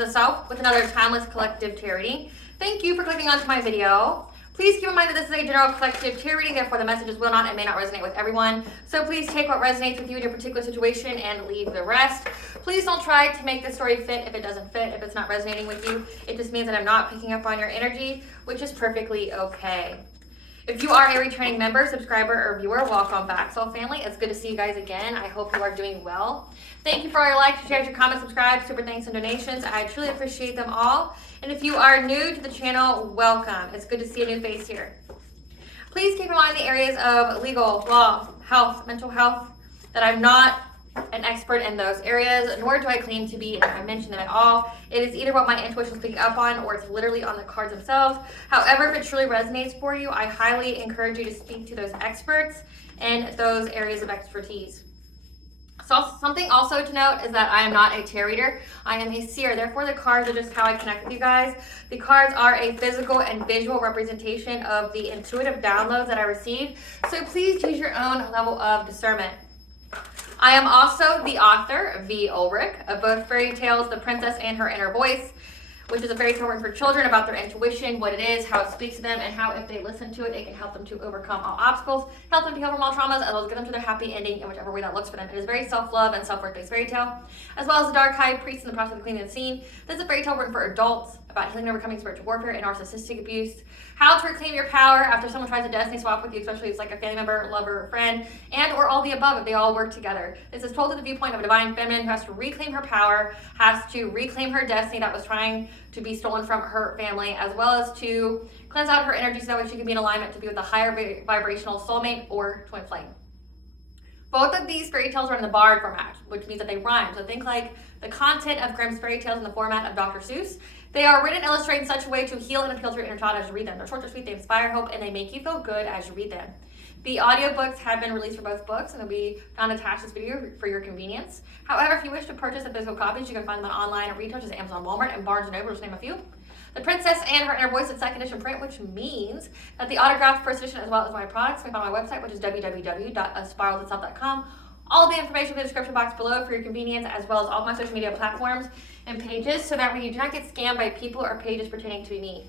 to the self with another timeless collective tarot reading. Thank you for clicking onto my video. Please keep in mind that this is a general collective tarot reading, therefore the messages will not and may not resonate with everyone. So please take what resonates with you in your particular situation and leave the rest. Please don't try to make the story fit if it doesn't fit, if it's not resonating with you. It just means that I'm not picking up on your energy, which is perfectly okay. If you are a returning member, subscriber, or viewer, welcome back, Soul Family. It's good to see you guys again. I hope you are doing well. Thank you for all your likes, shares, your comments, subscribe, super thanks, and donations. I truly appreciate them all. And if you are new to the channel, welcome. It's good to see a new face here. Please keep in mind the areas of legal, law, health, mental health, that I'm not an expert in those areas, nor do I claim to be, if I mention them at all. It is either what my intuition is picking up on or it's literally on the cards themselves. However, if it truly resonates for you, I highly encourage you to speak to those experts in those areas of expertise. So something also to note is that I am not a tarot reader. I am a seer. Therefore, the cards are just how I connect with you guys. The cards are a physical and visual representation of the intuitive downloads that I receive. So please use your own level of discernment. I am also the author, V. Ulrich, of both fairy tales, The Princess and Her Inner Voice, which is a fairy tale written for children about their intuition, what it is, how it speaks to them, and how if they listen to it, it can help them to overcome all obstacles, help them to heal from all traumas, as well as get them to their happy ending in whichever way that looks for them. It is very self-love and self-worth-based fairy tale, as well as The Dark High Priest and the Process of Cleaning the Scene. This is a fairy tale written for adults about healing and overcoming spiritual warfare and narcissistic abuse, how to reclaim your power after someone tries to destiny swap with you, especially if it's like a family member, lover, or friend, and or all the above if they all work together. This is told through the viewpoint of a divine feminine who has to reclaim her power, has to reclaim her destiny that was trying to be stolen from her family, as well as to cleanse out her energy so that way she can be in alignment to be with a higher vibrational soulmate or twin flame. Both of these fairy tales are in the barred format, which means that they rhyme. So think like the content of Grimm's fairy tales in the format of Dr. Seuss. They are written and illustrated in such a way to heal and appeal to your inner child as you read them. They're short, they're sweet, they inspire hope, and they make you feel good as you read them. The audiobooks have been released for both books, and they'll be found attached to this video for your convenience. However, if you wish to purchase the physical copies, you can find them online at retailers such as Amazon, Walmart, and Barnes & Noble, just to name a few. The Princess and Her Inner Voice is second edition print, which means that the autographed first edition as well as my products can be found on my website, which is www.aspiraltotheself.com. All the information in the description box below for your convenience, as well as all of my social media platforms and pages, so that way you do not get scammed by people or pages pretending to be me.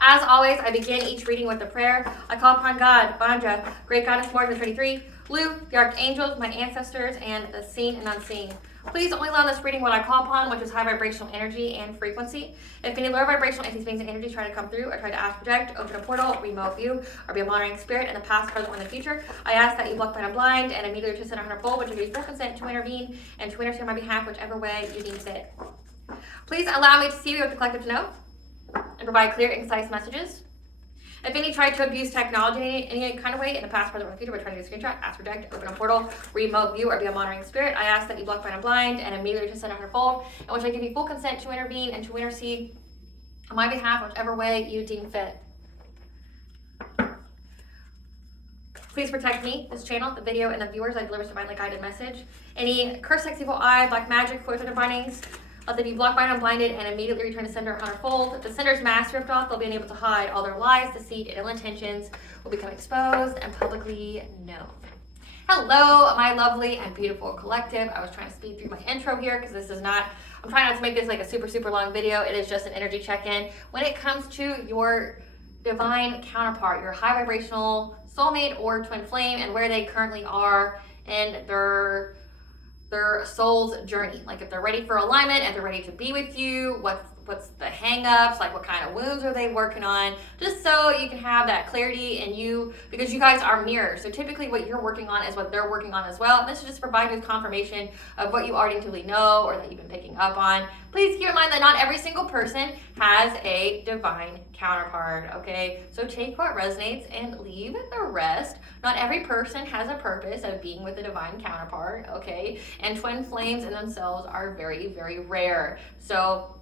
As always, I begin each reading with a prayer. I call upon God, Banja, Great Goddess Morgan 23, Lu, the Archangels, my ancestors, and the seen and unseen. Please only allow this reading what I call upon, which is high vibrational energy and frequency. If any lower vibrational entities, beings, and energies try to come through or try to ask, project, open a portal, remote view, or be a monitoring spirit in the past, present, or in the future, I ask that you block, blind, and blind, and immediately to send a hundredfold, which will give you full consent to intervene and to intercede on my behalf, whichever way you deem fit. Please allow me to see what the collective to know and provide clear and concise messages. If any tried to abuse technology in any kind of way in the past, present, or in the future by trying to do a screenshot, ask, project, open a portal, remote view, or be a monitoring spirit, I ask that you block, blind, and blind, and immediately to send a hundredfold, in which I give you full consent to intervene and to intercede on my behalf, whichever way you deem fit. Please protect me, this channel, the video, and the viewers. I deliver this divinely guided message. Any curse, sex, evil eye, black magic, poison, or bindings, let them be blocked, bound, and blinded, and immediately return to sender a hundredfold. If the sender's mask ripped off, they'll be unable to hide. All their lies, deceit, and ill intentions will become exposed and publicly known. Hello, my lovely and beautiful collective. I was trying to speed through my intro here because this is not, I'm trying not to make this like a super long video. It is just an energy check-in. When it comes to your divine counterpart, your high vibrational soulmate or twin flame, and where they currently are in their soul's journey, like if they're ready for alignment, if they're ready to be with you, what's the hang-ups, like what kind of wounds are they working on, just so you can have that clarity in you, because you guys are mirrors. So typically what you're working on is what they're working on as well, and this is just provide you with confirmation of what you already intuitively know or that you've been picking up on. Please keep in mind that not every single person has a divine counterpart, okay? So take what resonates and leave the rest. Not every person has a purpose of being with a divine counterpart, okay? And twin flames in themselves are very rare. So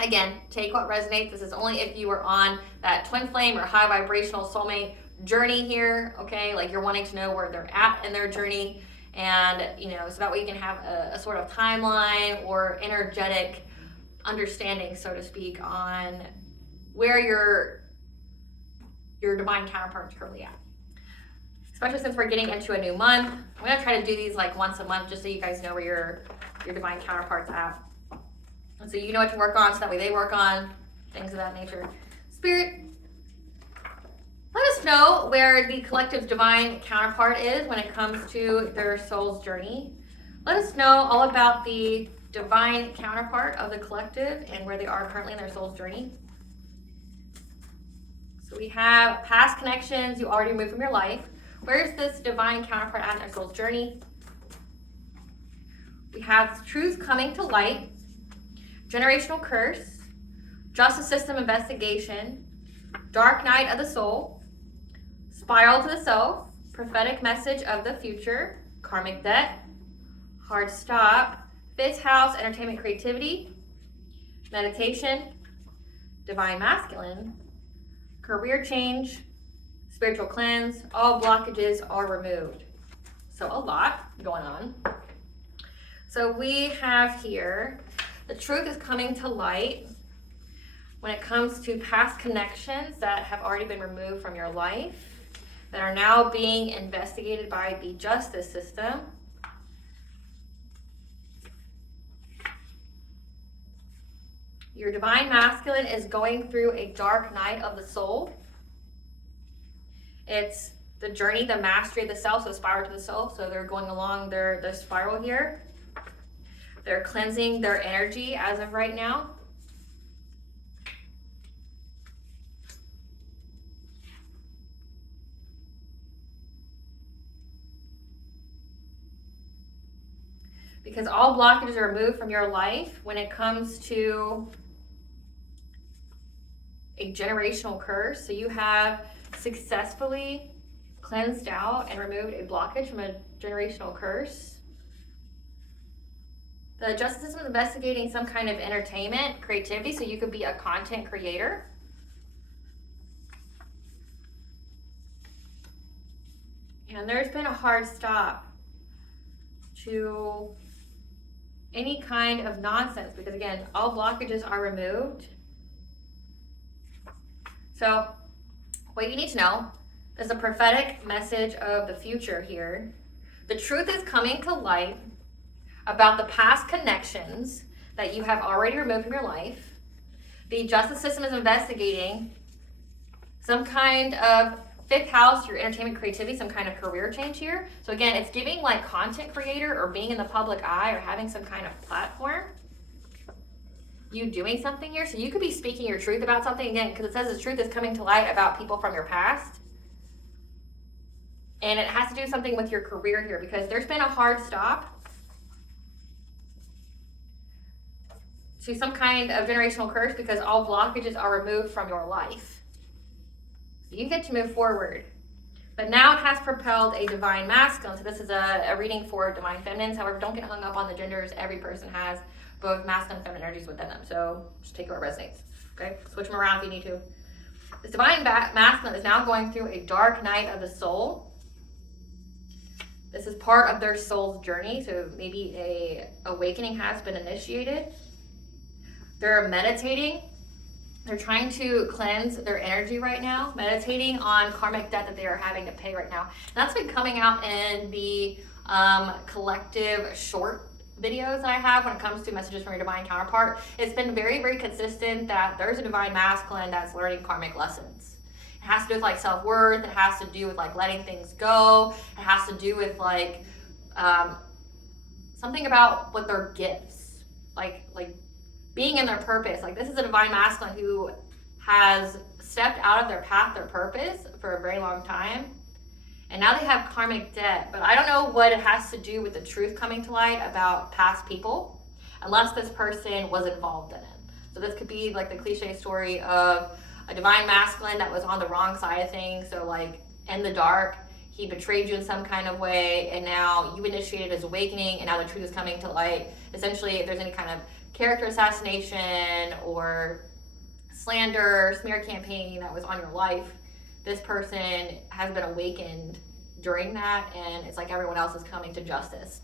again, take what resonates. This is only if you are on that twin flame or high vibrational soulmate journey here, okay? Like you're wanting to know where they're at in their journey, and you know, so that way you can have a sort of timeline or energetic understanding, so to speak, on where your divine counterpart is currently at. Especially since we're getting into a new month, I'm gonna try to do these like once a month, just so you guys know where your divine counterpart's at. And so you know what to work on, so that way they work on things of that nature. Spirit, let us know where the collective's divine counterpart is when it comes to their soul's journey. Let us know all about the divine counterpart of the collective and where they are currently in their soul's journey. So we have past connections you already removed from your life. Where's this divine counterpart at in their soul's journey? We have truth coming to light, generational curse, justice system investigation, dark night of the soul, spiral to the self, prophetic message of the future, karmic debt, hard stop, 5th house, entertainment, creativity, meditation, divine masculine, career change, spiritual cleanse, all blockages are removed. So a lot going on. So we have here, the truth is coming to light when it comes to past connections that have already been removed from your life, that are now being investigated by the justice system. Your divine masculine is going through a dark night of the soul. It's the journey, the mastery of the self, so spiral to the self. So they're going along their spiral here. They're cleansing their energy as of right now. Because all blockages are removed from your life when it comes to a generational curse. So you have successfully cleansed out and removed a blockage from a generational curse. The justice system is investigating some kind of entertainment, creativity, so you could be a content creator. And there's been a hard stop to any kind of nonsense, because again, all blockages are removed. So what you need to know is a prophetic message of the future here. The truth is coming to light about the past connections that you have already removed from your life. The justice system is investigating some kind of 5th house, your entertainment, creativity, some kind of career change here. So again, it's giving like content creator or being in the public eye or having some kind of platform. You doing something here. So you could be speaking your truth about something, again, because it says the truth is coming to light about people from your past. And it has to do something with your career here, because there's been a hard stop to some kind of generational curse, because all blockages are removed from your life. So you get to move forward. But now it has propelled a divine masculine. So this is a reading for divine feminines. However, don't get hung up on the genders. Every person has both masculine and feminine energies within them. So just take what resonates. Okay? Switch them around if you need to. This divine masculine is now going through a dark night of the soul. This is part of their soul's journey. So maybe a awakening has been initiated. They're meditating. They're trying to cleanse their energy right now, meditating on karmic debt that they are having to pay right now. And that's been coming out in the collective short videos that I have when it comes to messages from your divine counterpart. It's been very, very consistent that there's a divine masculine that's learning karmic lessons. It has to do with like self-worth. It has to do with like letting things go. It has to do with like something about what their gifts, like being in their purpose. Like this is a divine masculine who has stepped out of their path, their purpose for a very long time. And now they have karmic debt, but I don't know what it has to do with the truth coming to light about past people, unless this person was involved in it. So this could be like the cliche story of a divine masculine that was on the wrong side of things. So like in the dark, he betrayed you in some kind of way, and now you initiated his awakening, and now the truth is coming to light. Essentially, if there's any kind of character assassination or slander, smear campaign that was on your life, this person has been awakened during that, and it's like everyone else is coming to justice.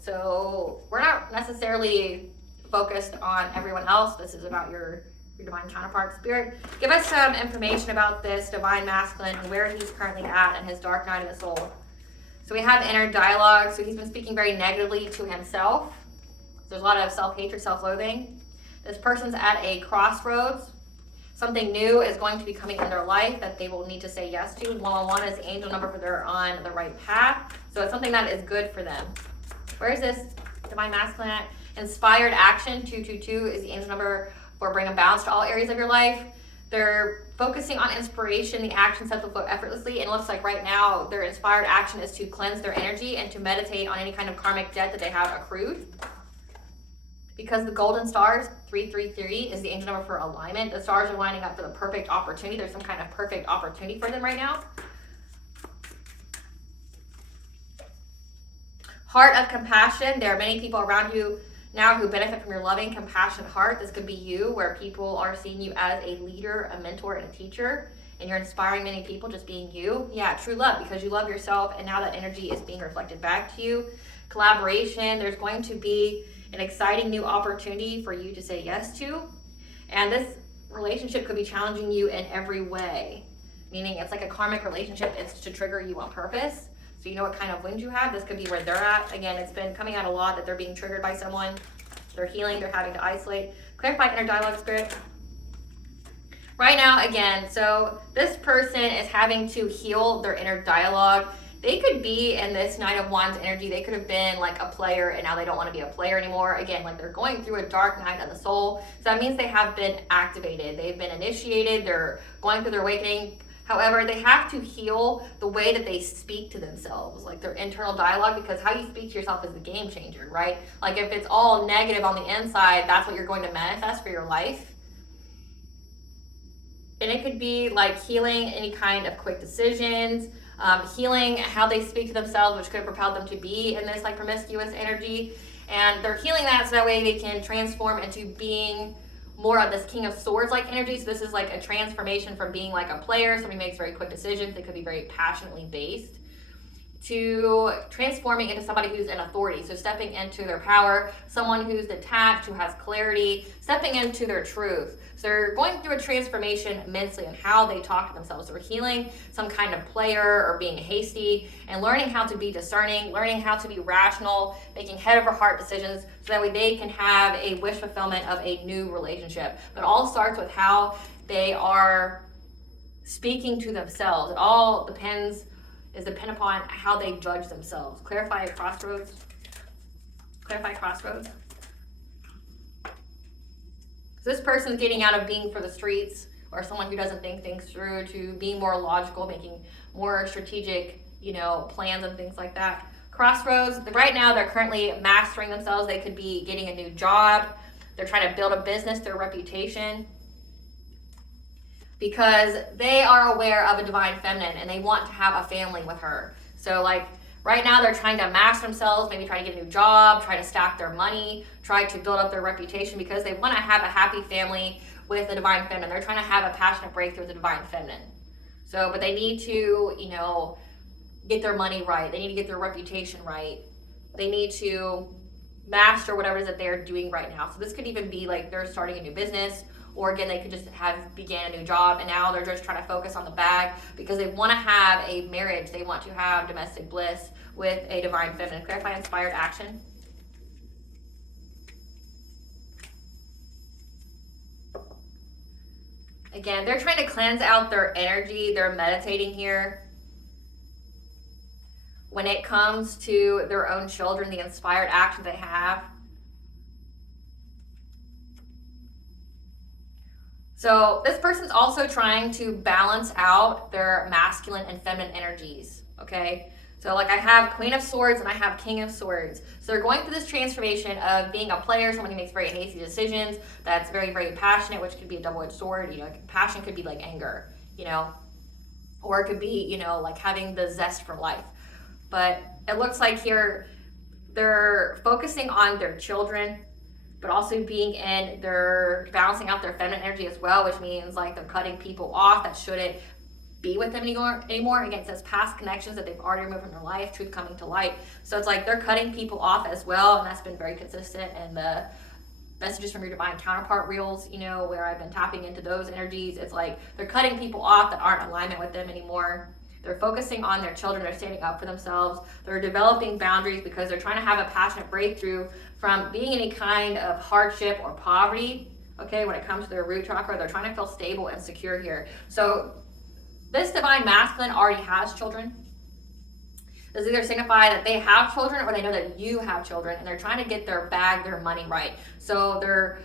So we're not necessarily focused on everyone else. This is about your divine counterpart. Spirit, give us some information about this divine masculine and where he's currently at in his dark night of the soul. So we have inner dialogue. So he's been speaking very negatively to himself. There's a lot of self-hatred, self-loathing. This person's at a crossroads. Something new is going to be coming in their life that they will need to say yes to. 111 is the angel number for they're on the right path. So it's something that is good for them. Where is this divine masculine at? Inspired action, 222 is the angel number for bringing balance to all areas of your life. They're focusing on inspiration, the action steps will flow effortlessly, and it looks like right now their inspired action is to cleanse their energy and to meditate on any kind of karmic debt that they have accrued. Because the golden stars, 333, is the angel number for alignment. The stars are lining up for the perfect opportunity. There's some kind of perfect opportunity for them right now. Heart of compassion. There are many people around you now who benefit from your loving, compassionate heart. This could be you, where people are seeing you as a leader, a mentor, and a teacher. And you're inspiring many people just being you. Yeah, true love, because you love yourself, and now that energy is being reflected back to you. Collaboration. There's going to be an exciting new opportunity for you to say yes to. And this relationship could be challenging you in every way. Meaning it's like a karmic relationship. It's to trigger you on purpose. So you know what kind of wind you have. This could be where they're at. Again, it's been coming out a lot that they're being triggered by someone. They're healing. They're having to isolate. Clarify inner dialogue, spirit. Right now, again, so this person is having to heal their inner dialogue. They could be in this Nine of Wands energy. They could have been like a player and now they don't want to be a player anymore. Again, like they're going through a dark night of the soul. So that means they have been activated. They've been initiated. They're going through their awakening. However, they have to heal the way that they speak to themselves, like their internal dialogue, because how you speak to yourself is the game changer, right? Like if it's all negative on the inside, that's what you're going to manifest for your life. And it could be like healing any kind of quick decisions, healing how they speak to themselves, which could have propelled them to be in this like promiscuous energy. And they're healing that so that way they can transform into being more of this King of Swords like energy. So this is like a transformation from being like a player, somebody makes very quick decisions, they could be very passionately based, to transforming into somebody who's in authority. So stepping into their power, someone who's detached, who has clarity, stepping into their truth. So they're going through a transformation mentally in how they talk to themselves. They're healing some kind of player or being hasty and learning how to be discerning, learning how to be rational, making head over heart decisions so that way they can have a wish fulfillment of a new relationship. But it all starts with how they are speaking to themselves. It all depends upon how they judge themselves. Clarify a crossroads. Clarify crossroads. So this person's getting out of being for the streets or someone who doesn't think things through to being more logical, making more strategic, plans and things like that. Crossroads, right now they're currently mastering themselves. They could be getting a new job. They're trying to build a business, their reputation, because they are aware of a divine feminine and they want to have a family with her. So like right now they're trying to master themselves, maybe try to get a new job, try to stack their money, try to build up their reputation because they want to have a happy family with the divine feminine. They're trying to have a passionate breakthrough with the divine feminine. So, but they need to, get their money right. They need to get their reputation right. They need to master whatever it is that they're doing right now. So this could even be like they're starting a new business, or again, they could just have began a new job and now they're just trying to focus on the bag because they want to have a marriage. They want to have domestic bliss with a divine feminine. Clarify inspired action. Again, they're trying to cleanse out their energy. They're meditating here. When it comes to their own children, the inspired action they have. So this person's also trying to balance out their masculine and feminine energies, okay? So like I have Queen of Swords and I have King of Swords. So they're going through this transformation of being a player, someone who makes very hasty decisions, that's very, very passionate, which could be a double-edged sword. Passion could be like anger, or it could be, like having the zest for life. But it looks like here they're focusing on their children, but also they're balancing out their feminine energy as well, which means like they're cutting people off that shouldn't be with them anymore. Again, it says past connections that they've already removed from their life, truth coming to light. So it's like they're cutting people off as well, and that's been very consistent in the messages from your divine counterpart reels, where I've been tapping into those energies. It's like they're cutting people off that aren't in alignment with them anymore. They're focusing on their children. They're standing up for themselves. They're developing boundaries because they're trying to have a passionate breakthrough from being in any kind of hardship or poverty okay, when it comes to their root chakra. They're trying to feel stable and secure here. So this divine masculine already has children. Does either signify that they have children or they know that you have children, and they're trying to get their bag, their money right. So they're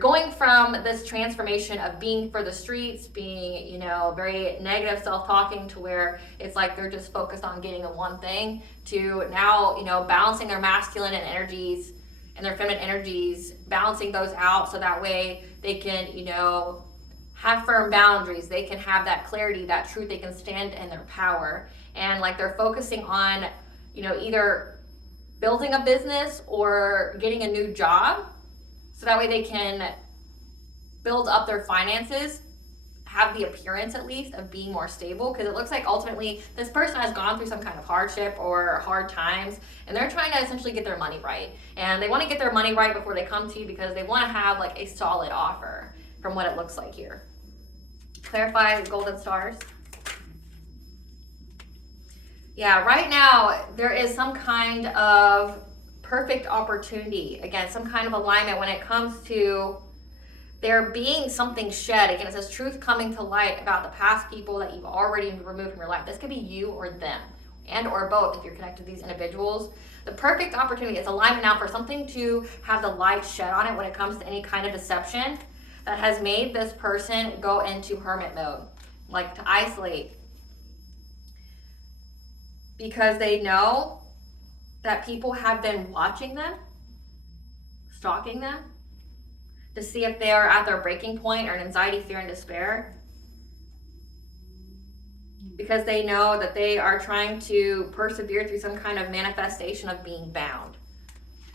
going from this transformation of being for the streets, being, you know, very negative self-talking, to where it's like they're just focused on getting the one thing, to now, you know, balancing their masculine and energies and their feminine energies, balancing those out so that way they can, you know, have firm boundaries. They can have that clarity, that truth. They can stand in their power. And like they're focusing on, you know, either building a business or getting a new job, so that way they can build up their finances, have the appearance at least of being more stable, because it looks like ultimately this person has gone through some kind of hardship or hard times, and they're trying to essentially get their money right. And they want to get their money right before they come to you, because they want to have like a solid offer from what it looks like here. Clarify the golden stars. Yeah, right now there is some kind of perfect opportunity. Again, some kind of alignment when it comes to there being something shed. Again, it says truth coming to light about the past people that you've already removed from your life. This could be you or them, and or both if you're connected to these individuals. The perfect opportunity is alignment now for something to have the light shed on it when it comes to any kind of deception that has made this person go into hermit mode, like to isolate, because they know that people have been watching them, stalking them, to see if they are at their breaking point or in anxiety, fear, and despair. Because they know that they are trying to persevere through some kind of manifestation of being bound.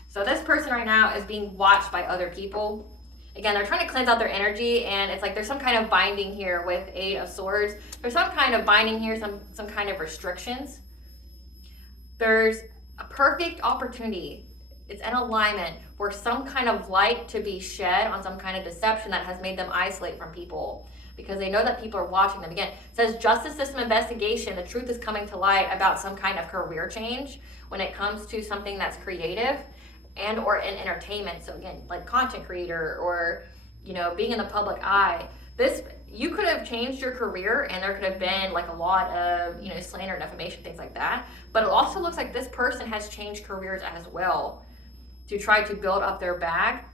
So this person right now is being watched by other people. Again, they're trying to cleanse out their energy, and it's like there's some kind of binding here with Eight of Swords. There's some kind of binding here, some kind of restrictions. There's a perfect opportunity. It's an alignment for some kind of light to be shed on some kind of deception that has made them isolate from people, because they know that people are watching them. Again, it says justice system investigation. The truth is coming to light about some kind of career change when it comes to something that's creative and or in entertainment. So again, like content creator or, you know, being in the public eye. This, you could have changed your career and there could have been like a lot of, you know, slander, defamation, things like that. But it also looks like this person has changed careers as well to try to build up their bag.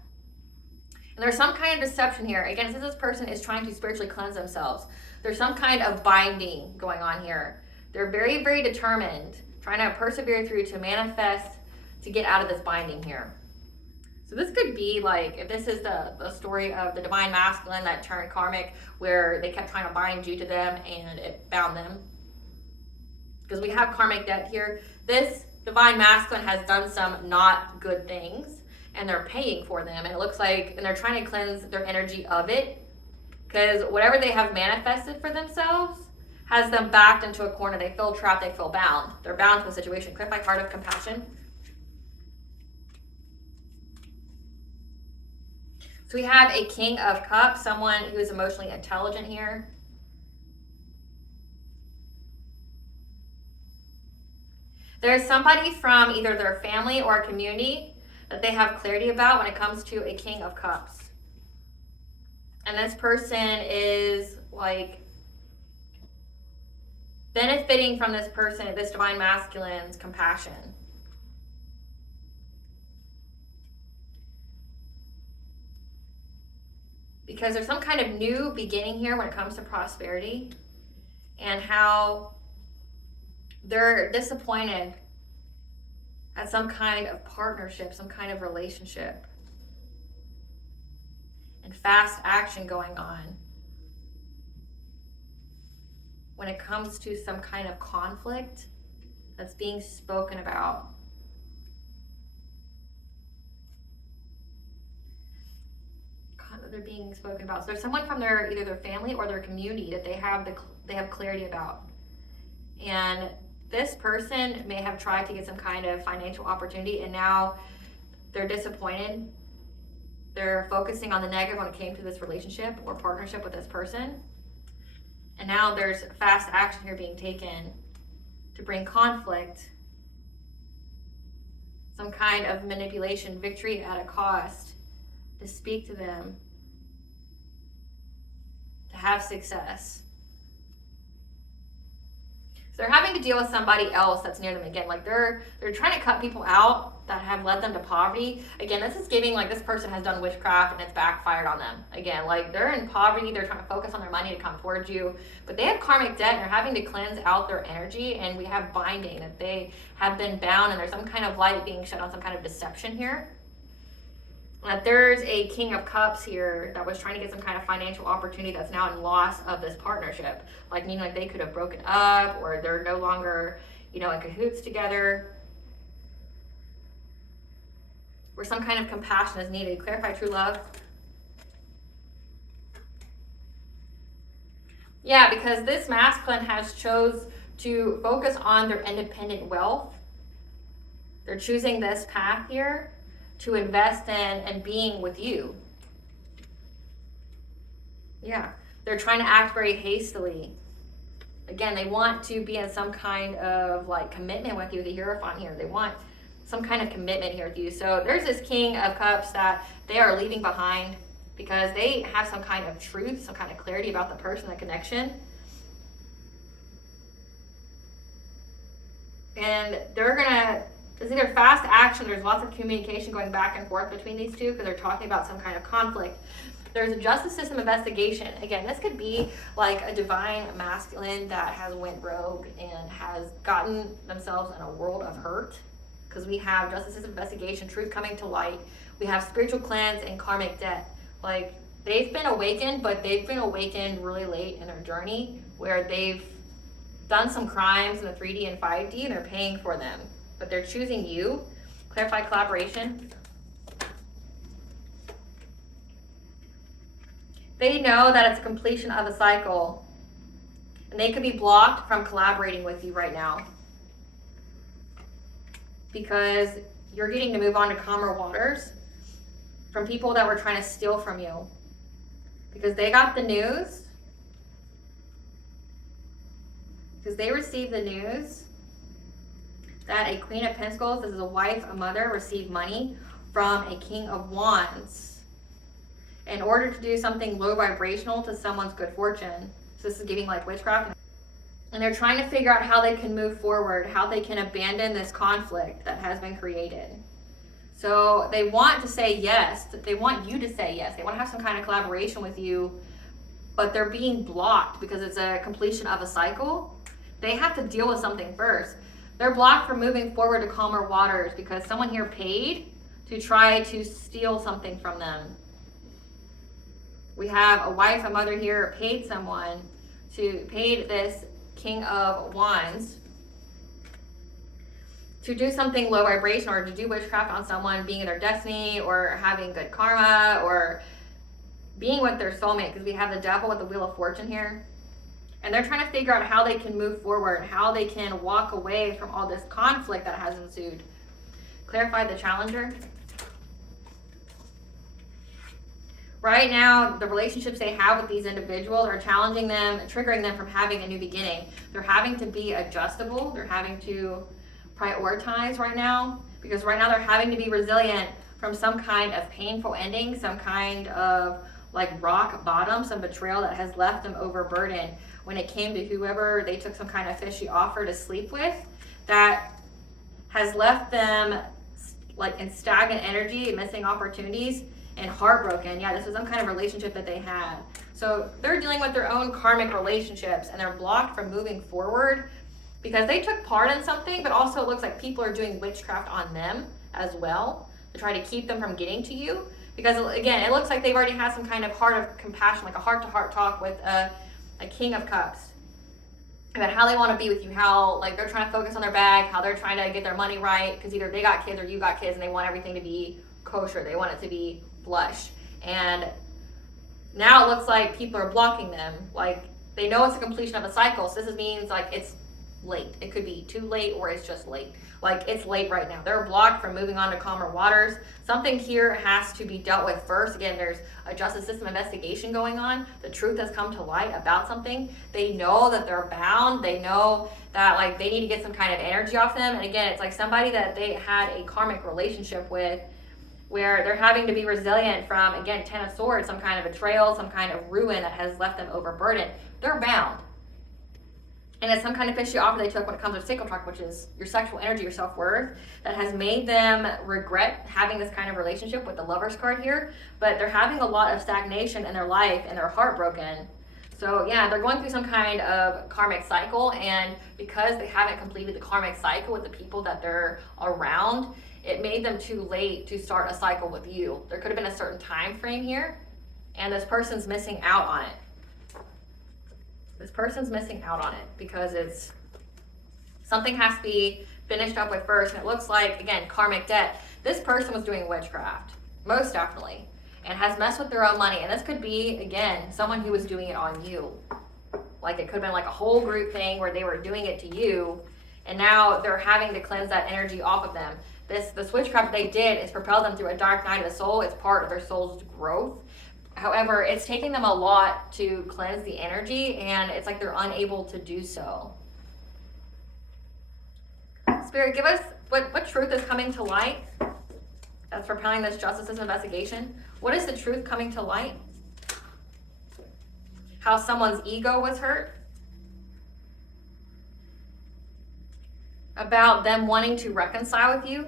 And there's some kind of deception here. Again, it says this person is trying to spiritually cleanse themselves. There's some kind of binding going on here. They're very, very determined, trying to persevere through to manifest, to get out of this binding here. So this could be like, if this is the story of the divine masculine that turned karmic, where they kept trying to bind you to them and it bound them. Because we have karmic debt here. This divine masculine has done some not good things, and they're paying for them. And it looks like, and they're trying to cleanse their energy of it, because whatever they have manifested for themselves has them backed into a corner. They feel trapped, they feel bound. They're bound to a situation. Clarify card of compassion. So we have a King of Cups, someone who is emotionally intelligent here. There's somebody from either their family or a community that they have clarity about when it comes to a King of Cups. And this person is like benefiting from this person, this divine masculine's compassion. Because there's some kind of new beginning here when it comes to prosperity, and how they're disappointed at some kind of partnership, some kind of relationship, and fast action going on when it comes to some kind of conflict that's being spoken about. They're being spoken about. So there's someone from their either their family or their community that they have clarity about. And this person may have tried to get some kind of financial opportunity, and now they're disappointed. They're focusing on the negative when it came to this relationship or partnership with this person. And now there's fast action here being taken to bring conflict, some kind of manipulation, victory at a cost, to speak to them have success. So they're having to deal with somebody else that's near them again. Like they're trying to cut people out that have led them to poverty. Again, this is giving like this person has done witchcraft and it's backfired on them. Again, like they're in poverty, they're trying to focus on their money to come towards you, but they have karmic debt and they're having to cleanse out their energy, and we have binding, that they have been bound and there's some kind of light being shed on some kind of deception here. There's a King of Cups here that was trying to get some kind of financial opportunity that's now in loss of this partnership. Like meaning like they could have broken up or they're no longer, in cahoots together. Where some kind of compassion is needed. Clarify true love. Yeah, because this masculine has chose to focus on their independent wealth. They're choosing this path here to invest in and being with you. Yeah, they're trying to act very hastily. Again, they want to be in some kind of like commitment with you, the Hierophant here. They want some kind of commitment here with you. So there's this King of Cups that they are leaving behind because they have some kind of truth, some kind of clarity about the person, the connection. And they're gonna, it's either fast action, there's lots of communication going back and forth between these two because they're talking about some kind of conflict. There's a justice system investigation. Again, this could be like a divine masculine that has went rogue and has gotten themselves in a world of hurt, because we have justice system investigation, truth coming to light. We have spiritual cleanse and karmic debt. Like they've been awakened, but they've been awakened really late in their journey where they've done some crimes in the 3D and 5D and they're paying for them. But they're choosing you. Clarify collaboration. They know that it's a completion of a cycle. And they could be blocked from collaborating with you right now, because you're getting to move on to calmer waters from people that were trying to steal from you. Because they got the news. Because they received the news that a Queen of Pentacles, this is a wife, a mother, received money from a King of Wands in order to do something low vibrational to someone's good fortune. So this is giving like witchcraft. And they're trying to figure out how they can move forward, how they can abandon this conflict that has been created. So they want to say yes. They want you to say yes. They want to have some kind of collaboration with you, but they're being blocked because it's a completion of a cycle. They have to deal with something first. They're blocked from moving forward to calmer waters because someone here paid to try to steal something from them. We have a wife, a mother here, paid this King of Wands to do something low vibration or to do witchcraft on someone, being in their destiny or having good karma or being with their soulmate, because we have the Devil with the Wheel of Fortune here. And they're trying to figure out how they can move forward, how they can walk away from all this conflict that has ensued. Clarify the challenger. Right now, the relationships they have with these individuals are challenging them, triggering them from having a new beginning. They're having to be adjustable. They're having to prioritize right now, because right now they're having to be resilient from some kind of painful ending, some kind of like rock bottom, some betrayal that has left them overburdened when it came to whoever they took some kind of fishy offer to sleep with, that has left them like in stagnant energy, missing opportunities, and heartbroken. Yeah, this was some kind of relationship that they had. So they're dealing with their own karmic relationships and they're blocked from moving forward because they took part in something, but also it looks like people are doing witchcraft on them as well to try to keep them from getting to you. Because again, it looks like they've already had some kind of heart of compassion, like a heart-to-heart talk with a King of Cups about how they want to be with you, how like they're trying to focus on their bag, how they're trying to get their money right, because either they got kids or you got kids and they want everything to be kosher. They want it to be flush. And now it looks like people are blocking them. Like they know it's a completion of a cycle. So this means like it's late. It could be too late or it's just late. Like it's late right now. They're blocked from moving on to calmer waters. Something here has to be dealt with first. Again, there's a justice system investigation going on. The truth has come to light about something. They know that they're bound. They know that like they need to get some kind of energy off them. And again, it's like somebody that they had a karmic relationship with where they're having to be resilient from, again, Ten of Swords, some kind of betrayal, some kind of ruin that has left them overburdened. They're bound. And it's some kind of fishy offer they took when it comes to sacral chakra, which is your sexual energy, your self-worth, that has made them regret having this kind of relationship with the Lover's card here. But they're having a lot of stagnation in their life and they're heartbroken. So yeah, they're going through some kind of karmic cycle, and because they haven't completed the karmic cycle with the people that they're around, it made them too late to start a cycle with you. There could have been a certain time frame here, and this person's missing out on it. This person's missing out on it because it's something has to be finished up with first. And it looks like, again, karmic debt. This person was doing witchcraft, most definitely, and has messed with their own money. And this could be, again, someone who was doing it on you. Like it could have been like a whole group thing where they were doing it to you, and now they're having to cleanse that energy off of them. This witchcraft they did is propel them through a dark night of the soul. It's part of their soul's growth. However, it's taking them a lot to cleanse the energy, and it's like they're unable to do so. Spirit, give us what truth is coming to light that's propelling this justice system investigation. What is the truth coming to light? How someone's ego was hurt? About them wanting to reconcile with you,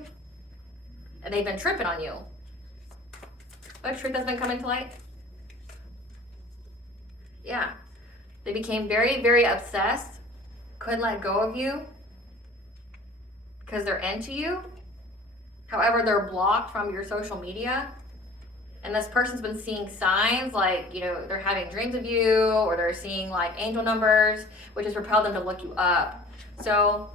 and they've been tripping on you. What truth has been coming to light? Yeah, they became very, very obsessed, couldn't let go of you because they're into you. However, they're blocked from your social media, and this person's been seeing signs like, they're having dreams of you, or they're seeing like angel numbers, which has propelled them to look you up. So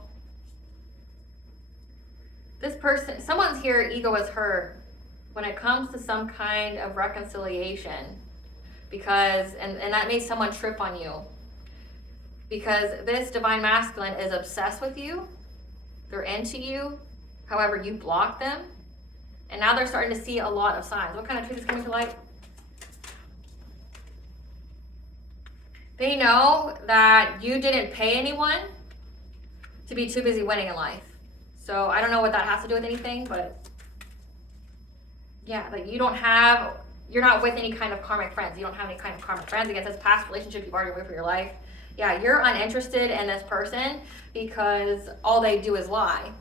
this person, someone's here, ego is hurt when it comes to some kind of reconciliation. Because, and that made someone trip on you. Because this divine masculine is obsessed with you. They're into you. However, you blocked them. And now they're starting to see a lot of signs. What kind of truth is coming to light? They know that you didn't pay anyone to be too busy winning in life. So I don't know what that has to do with anything, but yeah, like you're not with any kind of karmic friends. You don't have any kind of karmic friends. Again, this past relationship you've already with for your life. Yeah, you're uninterested in this person because all they do is lie.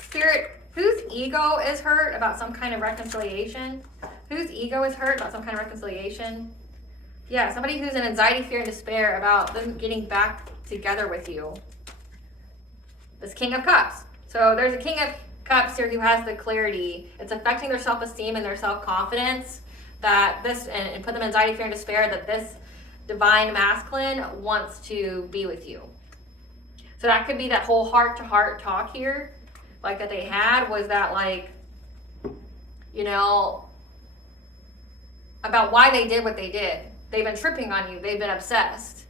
Spirit, whose ego is hurt about some kind of reconciliation? Whose ego is hurt about some kind of reconciliation? Yeah, somebody who's in anxiety, fear, and despair about them getting back together with you. This King of Cups. So there's a King of Cups here who has the clarity. It's affecting their self-esteem and their self-confidence that this, and put them in anxiety, fear, and despair that this divine masculine wants to be with you. So that could be that whole heart-to-heart talk here, like that they had, was that like, about why they did what they did. They've been tripping on you. They've been obsessed.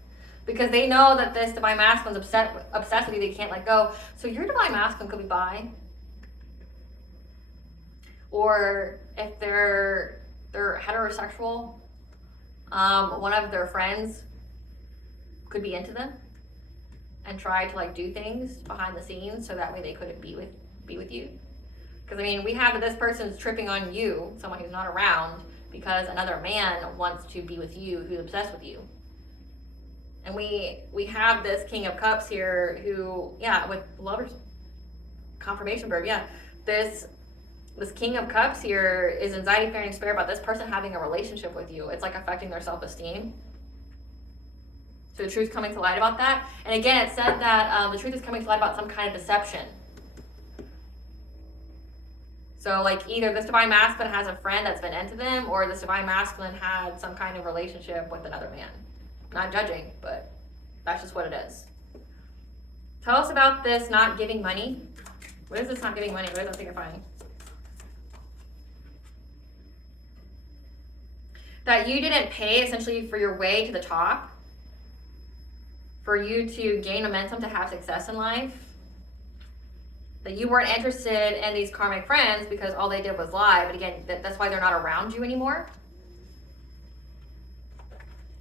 Because they know that this divine masculine's obsessed with you. They can't let go. So your divine masculine could be bi. Or if they're heterosexual, one of their friends could be into them and try to like do things behind the scenes so that way they couldn't be with you. Because we have that this person's tripping on you, someone who's not around, because another man wants to be with you, who's obsessed with you. And we have this King of Cups here who, with Lover's confirmation verb, this King of Cups here is anxiety, fear, and despair about this person having a relationship with you. It's like affecting their self-esteem. So the truth's coming to light about that. And again, it said that the truth is coming to light about some kind of deception. So like either this divine masculine has a friend that's been into them, or this divine masculine had some kind of relationship with another man. Not judging, but that's just what it is. Tell us about this not giving money. What is this not giving money? What is that signifying? That you didn't pay essentially for your way to the top, for you to gain momentum to have success in life. That you weren't interested in these karmic friends because all they did was lie. But again, that's why they're not around you anymore.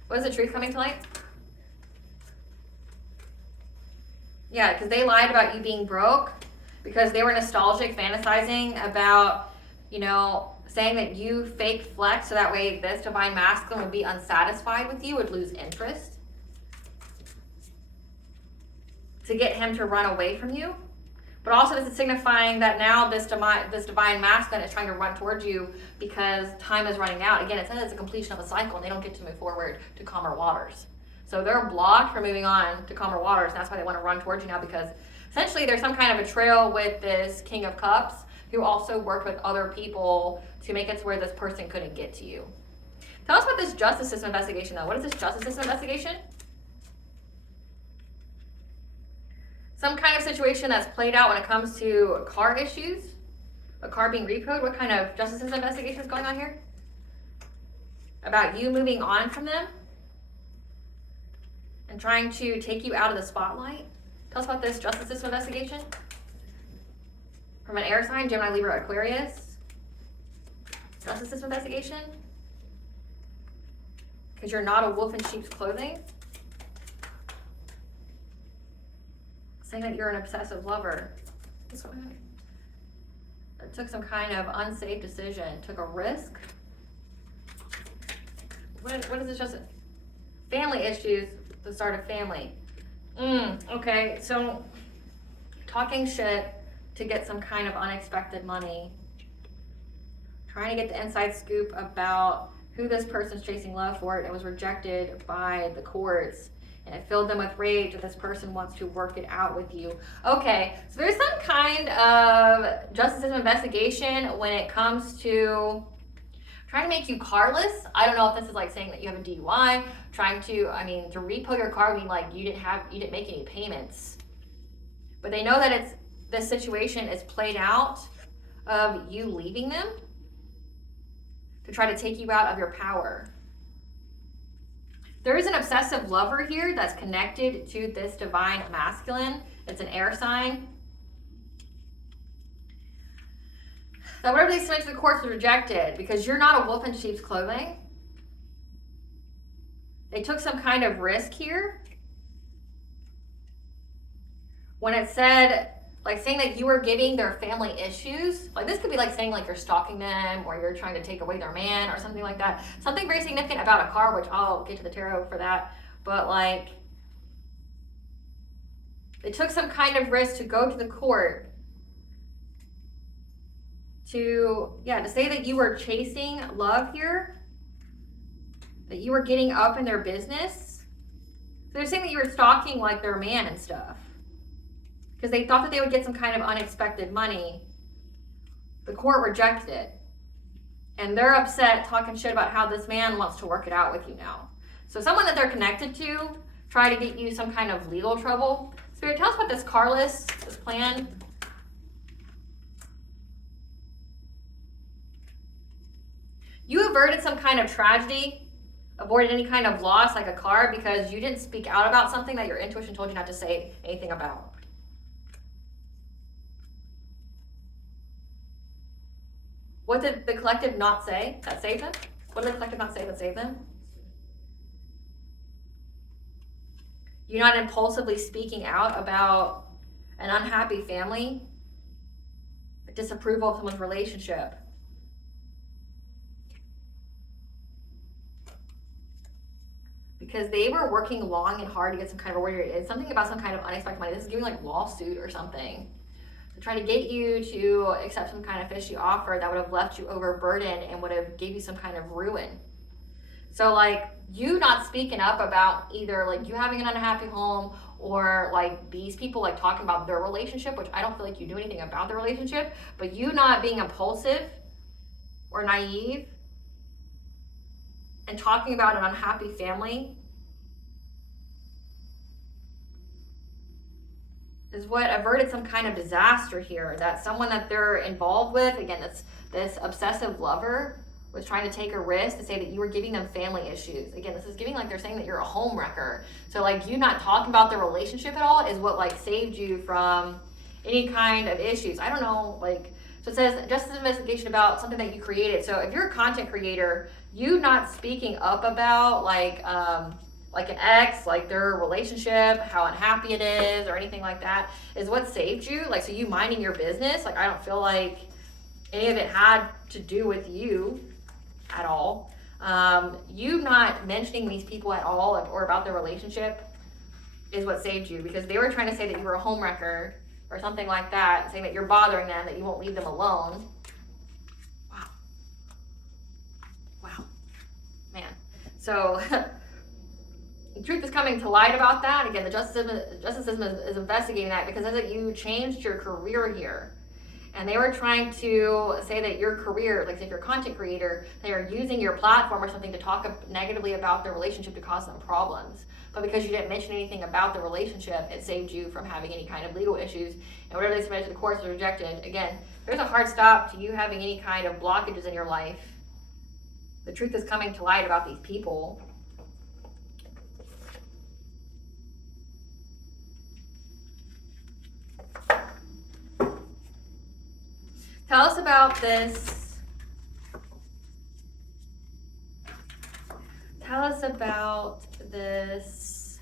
What is the truth coming to light? Yeah, because they lied about you being broke because they were nostalgic, fantasizing about, you know, saying that you fake flex so that way this divine masculine would be unsatisfied with you, would lose interest, to get him to run away from you. But also this is signifying that now this divine masculine is trying to run towards you because time is running out. Again, it says it's a completion of a cycle and they don't get to move forward to calmer waters. So they're blocked from moving on to calmer waters, and that's why they want to run towards you now, because essentially there's some kind of betrayal with this King of Cups who also worked with other people to make it to where this person couldn't get to you. Tell us about this justice system investigation though. What is this justice system investigation? Some kind of situation that's played out when it comes to car issues, a car being repoed. What kind of justice system investigation is going on here? About you moving on from them and trying to take you out of the spotlight. Tell us about this justice system investigation. From an air sign, Gemini, Libra, Aquarius. Justice system investigation. Because you're not a wolf in sheep's clothing. Saying that you're an obsessive lover. This one. That took some kind of unsafe decision. Took a risk. What is this just? Family issues. The start of family. Okay, so talking shit to get some kind of unexpected money. Trying to get the inside scoop about who this person's chasing love for, and it was rejected by the courts. And it filled them with rage that this person wants to work it out with you. Okay, so there's some kind of justice system investigation when it comes to trying to make you carless. I don't know if this is like saying that you have a DUI, trying to repo your car, like you didn't make any payments. But they know that this situation is played out of you leaving them to try to take you out of your power. There is an obsessive lover here that's connected to this divine masculine. It's an air sign. That whatever they submit to the courts was rejected because you're not a wolf in sheep's clothing. They took some kind of risk here. When it said, like saying that you were giving their family issues, like this could be like saying like you're stalking them or you're trying to take away their man or something like that. Something very significant about a car, which I'll get to the tarot for that. But like, they took some kind of risk to go to the court to say that you were chasing love here, that you were getting up in their business. So they're saying that you were stalking like their man and stuff because they thought that they would get some kind of unexpected money. The court rejected it. And they're upset, talking shit about how this man wants to work it out with you now. So someone that they're connected to try to get you some kind of legal trouble. Spirit, tell us about this carless, this plan. You averted some kind of tragedy, avoided any kind of loss like a car because you didn't speak out about something that your intuition told you not to say anything about. What did the collective not say that saved them? What did the collective not say that saved them? You're not impulsively speaking out about an unhappy family, disapproval of someone's relationship. Because they were working long and hard to get some kind of reward. It's something about some kind of unexpected money. This is giving like lawsuit or something. To try to get you to accept some kind of fishy offer that would have left you overburdened and would have gave you some kind of ruin. So like you not speaking up about either like you having an unhappy home or like these people like talking about their relationship, which I don't feel like you do anything about the relationship, but you not being impulsive or naive and talking about an unhappy family is what averted some kind of disaster here. That someone that they're involved with, again, this obsessive lover, was trying to take a risk to say that you were giving them family issues. Again, this is giving like they're saying that you're a home wrecker. So like you not talking about the relationship at all is what like saved you from any kind of issues. I don't know, like, so it says justice investigation about something that you created. So if you're a content creator, you not speaking up about like like an ex, like their relationship, how unhappy it is, or anything like that, is what saved you. Like, so you minding your business, like I don't feel like any of it had to do with you at all. You not mentioning these people at all or about their relationship is what saved you, because they were trying to say that you were a homewrecker or something like that, saying that you're bothering them, that you won't leave them alone. Wow. Wow. Man. So the truth is coming to light about that. Again, the justice system is investigating that, because as you changed your career here, and they were trying to say that your career, like if you're a content creator, they are using your platform or something to talk negatively about their relationship to cause them problems. But because you didn't mention anything about the relationship, it saved you from having any kind of legal issues. And whatever they submitted to the courts was rejected. Again, there's a hard stop to you having any kind of blockages in your life. The truth is coming to light about these people. Tell us about this. Tell us about this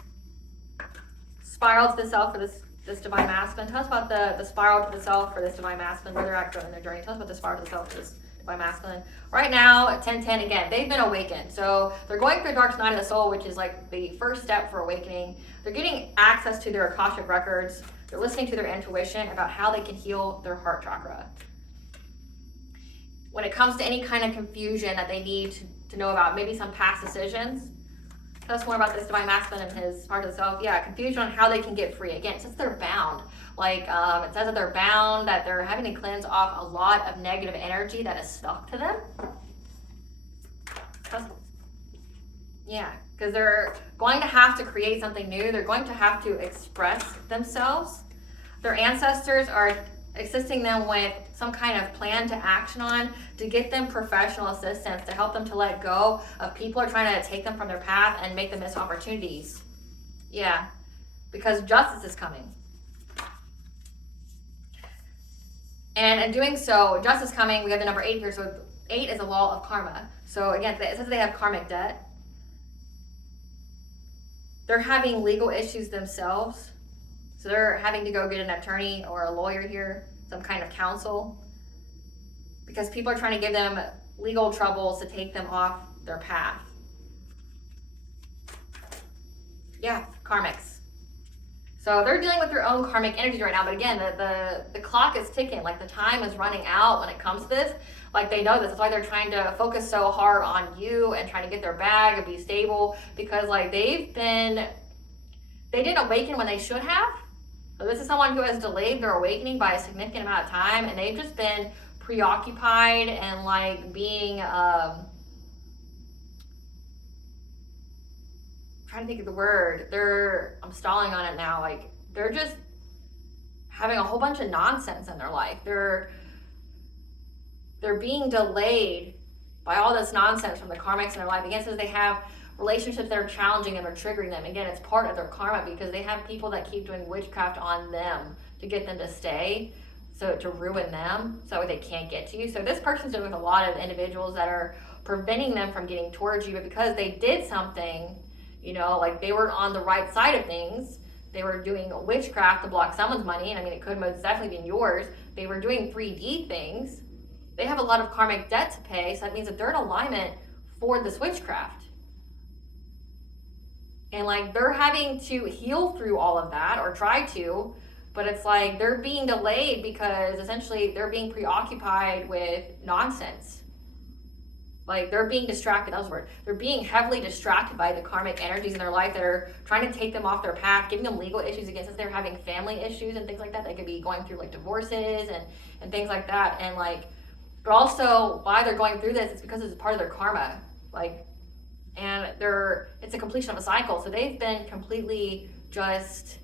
spiral to the self for this divine masculine. Tell us about the spiral to the self for this divine masculine, where they're at in their journey. Tell us about the spiral to the self for this divine masculine. Right now, at 10:10, again, they've been awakened. So they're going through dark night of the soul, which is like the first step for awakening. They're getting access to their Akashic records. They're listening to their intuition about how they can heal their heart chakra. When it comes to any kind of confusion that they need to know about, maybe some past decisions. Tell us more about this divine masculine and his part of the self. Yeah, confusion on how they can get free. Again, it says they're bound. Like, it says that they're bound, that they're having to cleanse off a lot of negative energy that is stuck to them. Yeah, because they're going to have to create something new. They're going to have to express themselves. Their ancestors are assisting them with some kind of plan to action on, to get them professional assistance, to help them to let go of people who are trying to take them from their path and make them miss opportunities. Yeah, because justice is coming. And in doing so, justice coming, we have the number 8 here. So 8 is a law of karma. So again, it says they have karmic debt. They're having legal issues themselves. So they're having to go get an attorney or a lawyer here, some kind of counsel, because people are trying to give them legal troubles to take them off their path. Yeah, karmics. So they're dealing with their own karmic energies right now. But again, the clock is ticking. Like, the time is running out when it comes to this. Like, they know this. That's why they're trying to focus so hard on you and trying to get their bag and be stable, because like they didn't awaken when they should have. So this is someone who has delayed their awakening by a significant amount of time, and they've just been preoccupied and like being, trying to think of the word. I'm stalling on it now. Like, they're just having a whole bunch of nonsense in their life. They're being delayed by all this nonsense from the karmics in their life. Again, it says they have relationships that are challenging them or triggering them. Again, it's part of their karma, because they have people that keep doing witchcraft on them to get them to stay, so to ruin them, so they can't get to you. So this person's doing with a lot of individuals that are preventing them from getting towards you, but because they did something, you know, like they weren't on the right side of things, they were doing witchcraft to block someone's money, and I mean, it could most definitely been yours. They were doing 3D things. They have a lot of karmic debt to pay, so that means that they're in alignment for this witchcraft. And like, they're having to heal through all of that, or try to, but it's like they're being delayed because essentially they're being preoccupied with nonsense. Like, they're being distracted, that was the word. They're being heavily distracted by the karmic energies in their life that are trying to take them off their path, giving them legal issues against us. They're having family issues and things like that. They could be going through like divorces and things like that. And like, but also why they're going through this is because it's part of their karma. Like, and it's a completion of a cycle. So they've been completely just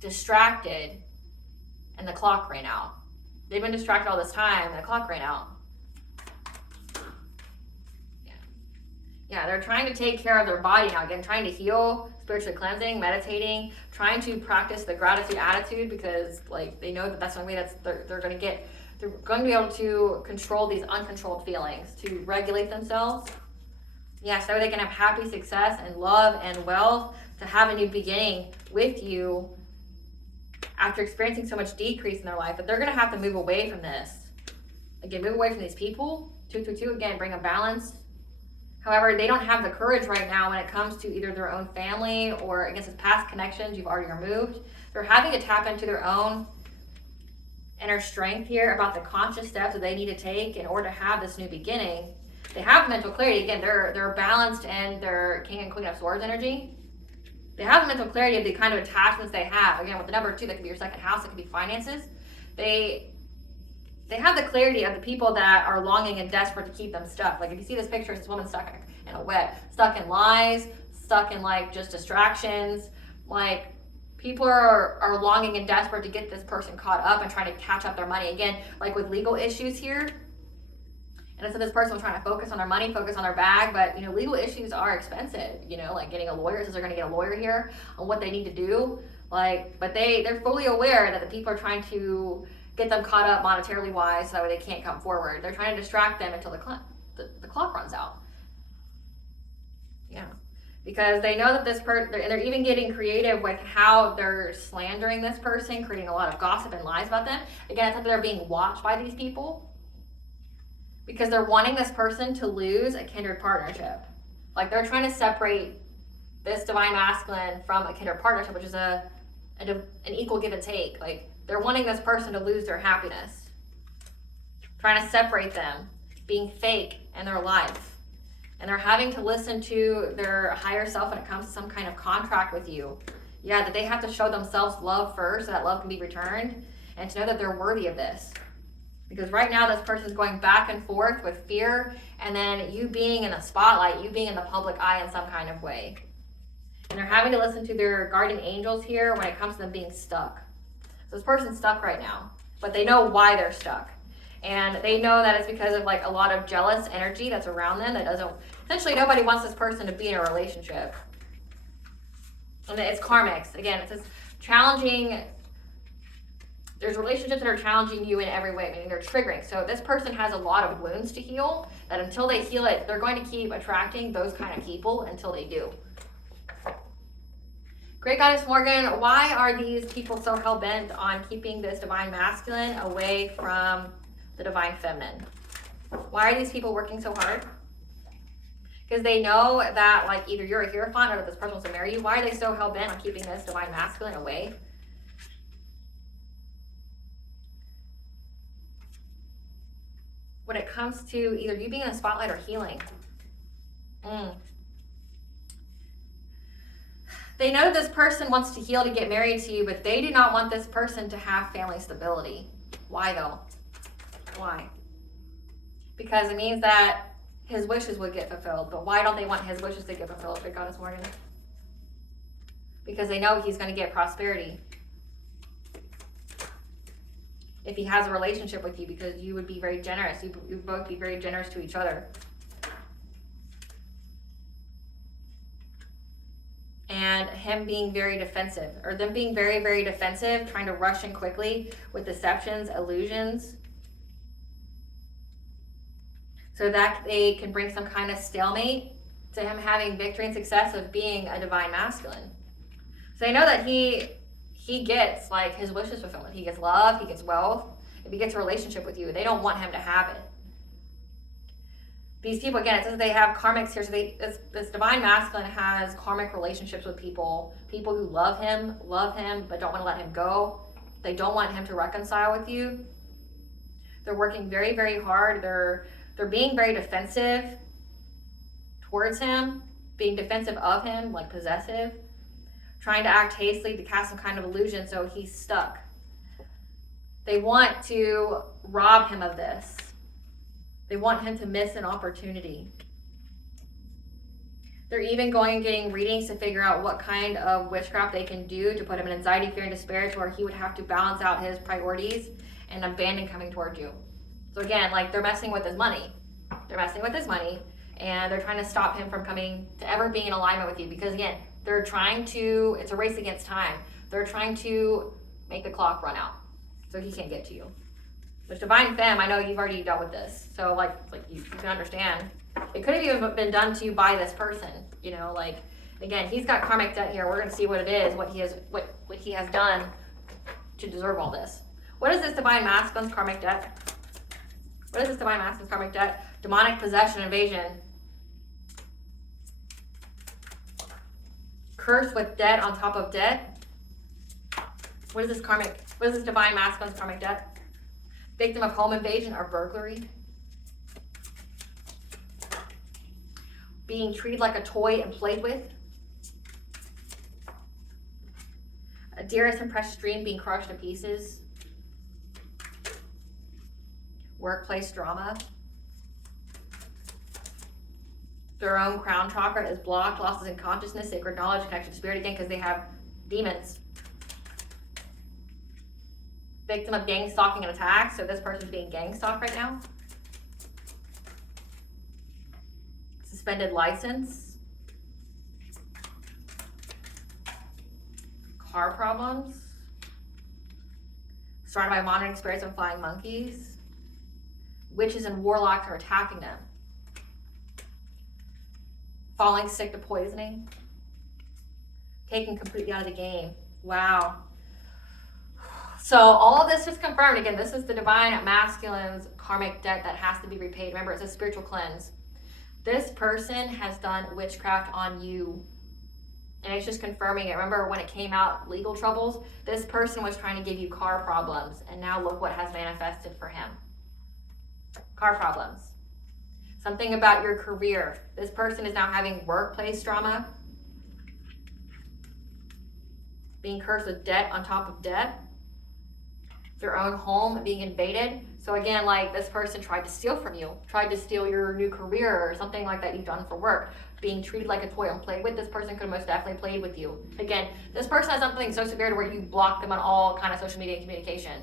distracted, and the clock ran out. They've been distracted all this time, and the clock ran out. Yeah, they're trying to take care of their body now. Again, trying to heal, spiritually cleansing, meditating, trying to practice the gratitude attitude, because like they know that that's the only way they're going to be able to control these uncontrolled feelings, to regulate themselves. Yeah, so they can have happy success and love and wealth, to have a new beginning with you after experiencing so much decrease in their life. But they're going to have to move away from this. Again, move away from these people. 222, again, bring a balance. However, they don't have the courage right now when it comes to either their own family or against past connections you've already removed. They're having to tap into their own inner strength here about the conscious steps that they need to take in order to have this new beginning. They have mental clarity. Again, they're balanced in their King and Queen of Swords energy. They have mental clarity of the kind of attachments they have. Again, with the number 2, that could be your second house, it could be finances. They have the clarity of the people that are longing and desperate to keep them stuck. Like if you see this picture, it's this woman stuck in a web, stuck in lies, stuck in like just distractions. Like people are longing and desperate to get this person caught up and trying to catch up their money. Again, like with legal issues here. And so this person was trying to focus on their money, focus on their bag, but legal issues are expensive. Like getting a lawyer, since they're going to get a lawyer here on what they need to do. But they're fully aware that the people are trying to get them caught up monetarily wise, so that way they can't come forward. They're trying to distract them until the clock runs out. Yeah, because they know that this person, they're even getting creative with how they're slandering this person, creating a lot of gossip and lies about them. Again, it's like they're being watched by these people because they're wanting this person to lose a kindred partnership. Like they're trying to separate this divine masculine from a kindred partnership, which is an equal give and take. Like they're wanting this person to lose their happiness, trying to separate them, being fake in their life. And they're having to listen to their higher self when it comes to some kind of contract with you. Yeah, that they have to show themselves love first so that love can be returned, and to know that they're worthy of this. Because right now this person's going back and forth with fear, and then you being in the spotlight, you being in the public eye in some kind of way. And they're having to listen to their guardian angels here when it comes to them being stuck. So this person's stuck right now, but they know why they're stuck. And they know that it's because of like a lot of jealous energy that's around them that doesn't, essentially nobody wants this person to be in a relationship. And it's karmics. Again, it's this challenging, there's relationships that are challenging you in every way, meaning they're triggering. So this person has a lot of wounds to heal, that until they heal it, they're going to keep attracting those kind of people until they do. Great Goddess Morgan, why are these people so hell-bent on keeping this divine masculine away from the divine feminine? Why are these people working so hard? Because they know that like either you're a hierophant or that this person wants to marry you. Why are they so hell-bent on keeping this divine masculine away? When it comes to either you being in the spotlight or healing. They know this person wants to heal to get married to you, but they do not want this person to have family stability. Why though? Why? Because it means that his wishes would get fulfilled. But why don't they want his wishes to get fulfilled, Great Goddess Morgan? Because they know he's going to get prosperity if he has a relationship with you, because you would be very generous. You would both be very generous to each other. And him being very defensive, or them being very, very defensive, trying to rush in quickly with deceptions, illusions, so that they can bring some kind of stalemate to him having victory and success of being a divine masculine. So they know that he gets like his wishes fulfilled. He gets love, he gets wealth, if he gets a relationship with you. They don't want him to have it. These people, again, it says they have karmics here. So this divine masculine has karmic relationships with people who love him, but don't want to let him go. They don't want him to reconcile with you. They're working very, very hard. They're being very defensive towards him, being defensive of him, like possessive, trying to act hastily to cast some kind of illusion so he's stuck. They want to rob him of this. They want him to miss an opportunity. They're even going and getting readings to figure out what kind of witchcraft they can do to put him in anxiety, fear, and despair, to where he would have to balance out his priorities and abandon coming toward you. So again, like they're messing with his money. They're messing with his money, and they're trying to stop him from coming to ever being in alignment with you, because again, they're trying to, it's a race against time. They're trying to make the clock run out so he can't get to you. Which divine femme, I know you've already dealt with this, so like you can understand. It could have even been done to you by this person, you know, like, again, he's got karmic debt here. We're going to see what it is, what he has done to deserve all this. What is this divine masculine's karmic debt? What is this divine masculine's karmic debt? Demonic possession, invasion. Curse with debt on top of debt. What is this karmic? What is this divine masculine's karmic debt? Victim of home invasion or burglary. Being treated like a toy and played with. A dearest and precious dream being crushed to pieces. Workplace drama. Their own crown chakra is blocked, losses in consciousness, sacred knowledge, connection to spirit, again, because they have demons. Victim of gang stalking and attacks. So this person's being gang stalked right now. Suspended license. Car problems. Surrounded by monitoring spirits and flying monkeys. Witches and warlocks are attacking them. Falling sick to poisoning. Taken completely out of the game. Wow. So all of this is confirmed. Again, this is the divine masculine's karmic debt that has to be repaid. Remember, it's a spiritual cleanse. This person has done witchcraft on you. And it's just confirming it. Remember when it came out, legal troubles? This person was trying to give you car problems. And now look what has manifested for him. Car problems. Something about your career. This person is now having workplace drama. Being cursed with debt on top of debt. Their own home being invaded. So again, like this person tried to steal from you, tried to steal your new career or something like that you've done for work. Being treated like a toy and played with. This person could have most definitely played with you. Again, this person has something so severe to where you block them on all kind of social media and communication.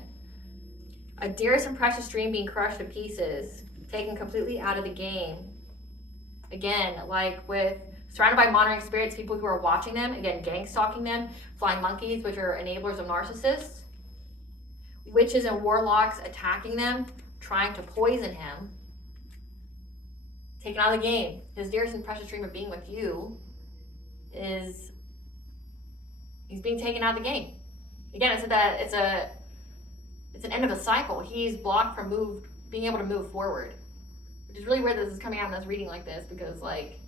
A dearest and precious dream being crushed to pieces, taken completely out of the game. Again, like with surrounded by monitoring spirits, people who are watching them, again, gang stalking them, flying monkeys, which are enablers of narcissists. Witches and warlocks attacking them, trying to poison him. Taken out of the game. His dearest and precious dream of being with you is he's being taken out of the game. Again, it's an end of a cycle. He's blocked from being able to move forward. Which is really weird that this is coming out in this reading like this, because like